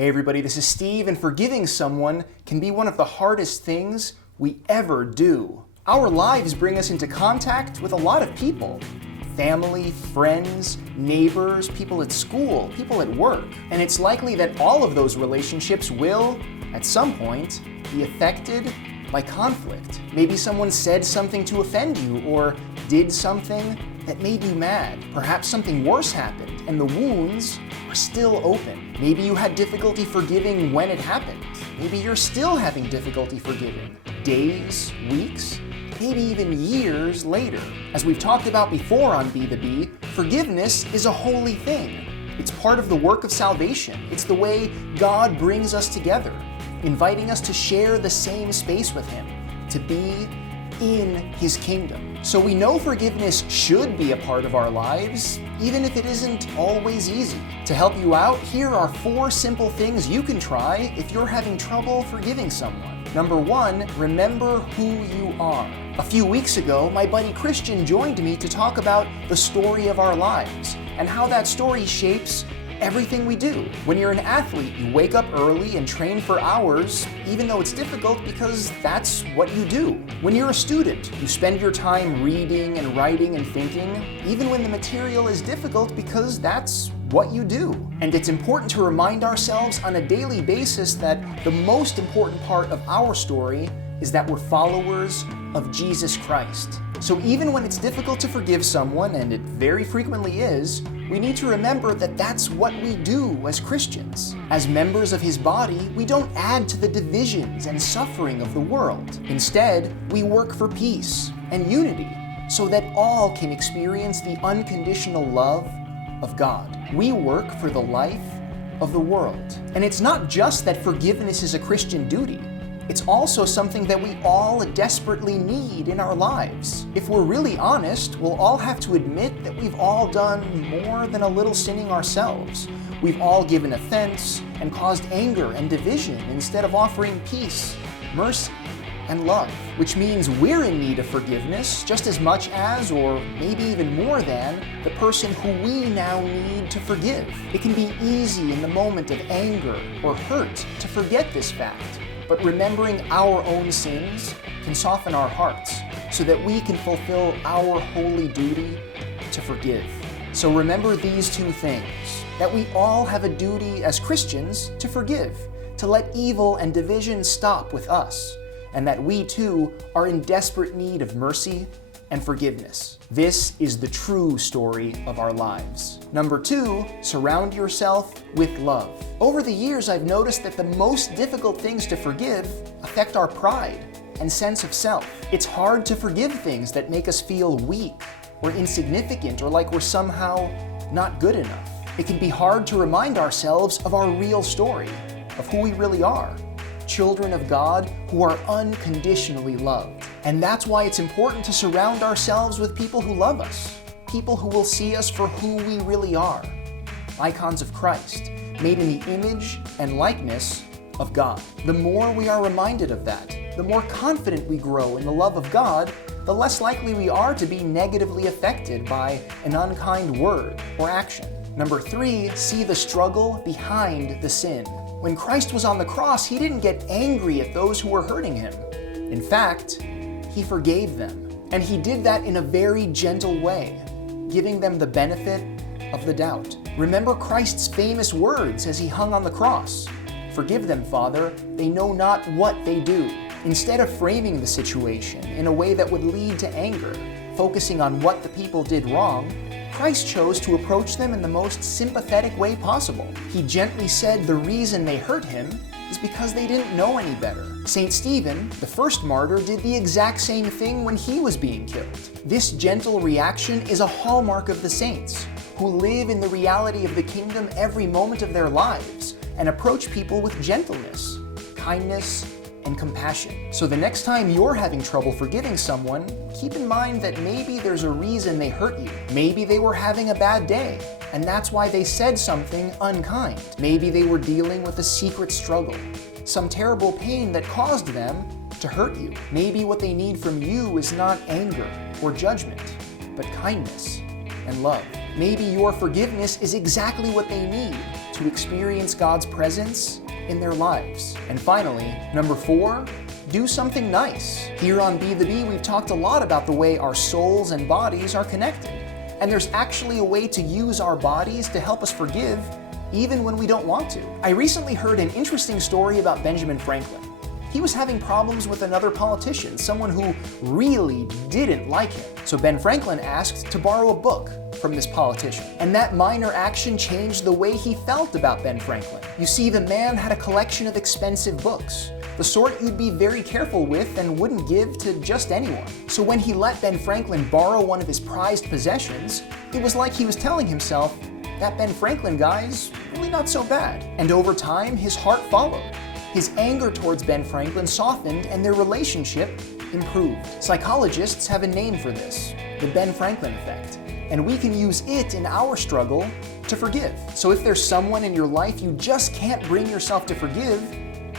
Hey everybody, this is Steve, and forgiving someone can be one of the hardest things we ever do. Our lives bring us into contact with a lot of people. Family, friends, neighbors, people at school, people at work. And it's likely that all of those relationships will, at some point, be affected by conflict. Maybe someone said something to offend you or did something that made you mad. Perhaps something worse happened and the wounds are still open. Maybe you had difficulty forgiving when it happened. Maybe you're still having difficulty forgiving. Days, weeks, maybe even years later. As we've talked about before on Be the Bee, forgiveness is a holy thing. It's part of the work of salvation. It's the way God brings us together, inviting us to share the same space with Him, to be in His kingdom. So we know forgiveness should be a part of our lives, even if it isn't always easy. To help you out, here are 4 simple things you can try if you're having trouble forgiving someone. Number 1, remember who you are. A few weeks ago, my buddy Christian joined me to talk about the story of our lives and how that story shapes everything we do. When you're an athlete, you wake up early and train for hours, even though it's difficult because that's what you do. When you're a student, you spend your time reading and writing and thinking, even when the material is difficult because that's what you do. And it's important to remind ourselves on a daily basis that the most important part of our story is that we're followers of Jesus Christ. So even when it's difficult to forgive someone, and it very frequently is, we need to remember that that's what we do as Christians. As members of His body, we don't add to the divisions and suffering of the world. Instead, we work for peace and unity so that all can experience the unconditional love of God. We work for the life of the world. And it's not just that forgiveness is a Christian duty. It's also something that we all desperately need in our lives. If we're really honest, we'll all have to admit that we've all done more than a little sinning ourselves. We've all given offense and caused anger and division instead of offering peace, mercy, and love, which means we're in need of forgiveness just as much as, or maybe even more than, the person who we now need to forgive. It can be easy in the moment of anger or hurt to forget this fact. But remembering our own sins can soften our hearts so that we can fulfill our holy duty to forgive. So remember these 2 things, that we all have a duty as Christians to forgive, to let evil and division stop with us, and that we too are in desperate need of mercy and forgiveness. This is the true story of our lives. Number 2, surround yourself with love. Over the years, I've noticed that the most difficult things to forgive affect our pride and sense of self. It's hard to forgive things that make us feel weak or insignificant or like we're somehow not good enough. It can be hard to remind ourselves of our real story, of who we really are. Children of God who are unconditionally loved. And that's why it's important to surround ourselves with people who love us, people who will see us for who we really are, icons of Christ, made in the image and likeness of God. The more we are reminded of that, the more confident we grow in the love of God, the less likely we are to be negatively affected by an unkind word or action. Number 3, see the struggle behind the sin. When Christ was on the cross, He didn't get angry at those who were hurting Him. In fact, He forgave them. And He did that in a very gentle way, giving them the benefit of the doubt. Remember Christ's famous words as He hung on the cross. "Forgive them, Father, they know not what they do." Instead of framing the situation in a way that would lead to anger, focusing on what the people did wrong, Christ chose to approach them in the most sympathetic way possible. He gently said the reason they hurt Him is because they didn't know any better. St. Stephen, the first martyr, did the exact same thing when he was being killed. This gentle reaction is a hallmark of the saints, who live in the reality of the kingdom every moment of their lives and approach people with gentleness, kindness, and compassion. So the next time you're having trouble forgiving someone, keep in mind that maybe there's a reason they hurt you. Maybe they were having a bad day, and that's why they said something unkind. Maybe they were dealing with a secret struggle, some terrible pain that caused them to hurt you. Maybe what they need from you is not anger or judgment, but kindness and love. Maybe your forgiveness is exactly what they need to to experience God's presence in their lives. And finally, number 4, do something nice. Here on Be the Bee, we've talked a lot about the way our souls and bodies are connected. And there's actually a way to use our bodies to help us forgive even when we don't want to. I recently heard an interesting story about Benjamin Franklin. He was having problems with another politician, someone who really didn't like him. So Ben Franklin asked to borrow a book from this politician. And that minor action changed the way he felt about Ben Franklin. You see, the man had a collection of expensive books, the sort you'd be very careful with and wouldn't give to just anyone. So when he let Ben Franklin borrow one of his prized possessions, it was like he was telling himself, that Ben Franklin guy's really not so bad. And over time, his heart followed. His anger towards Ben Franklin softened and their relationship improved. Psychologists have a name for this, the Ben Franklin effect. And we can use it in our struggle to forgive. So if there's someone in your life you just can't bring yourself to forgive,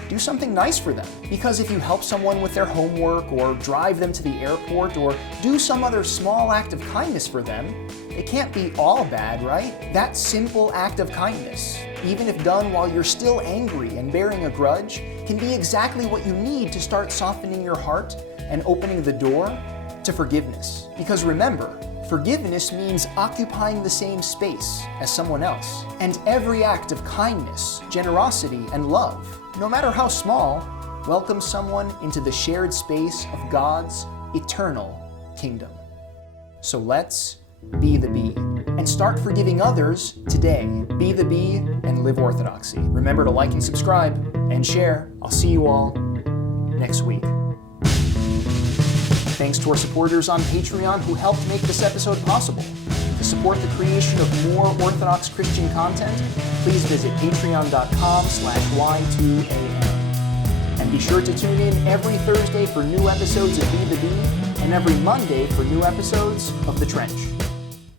do something nice for them. Because if you help someone with their homework, or drive them to the airport, or do some other small act of kindness for them, it can't be all bad, right? That simple act of kindness, even if done while you're still angry and bearing a grudge, can be exactly what you need to start softening your heart and opening the door to forgiveness. Because remember, forgiveness means occupying the same space as someone else. And every act of kindness, generosity, and love, no matter how small, welcomes someone into the shared space of God's eternal kingdom. So let's be the bee and start forgiving others today. Be the bee and live orthodoxy. Remember to like and subscribe and share. I'll see you all next week. Thanks to our supporters on Patreon who helped make this episode possible. To support the creation of more Orthodox Christian content, please visit patreon.com/Y2AM. And be sure to tune in every Thursday for new episodes of Be the Bee, and every Monday for new episodes of The Trench.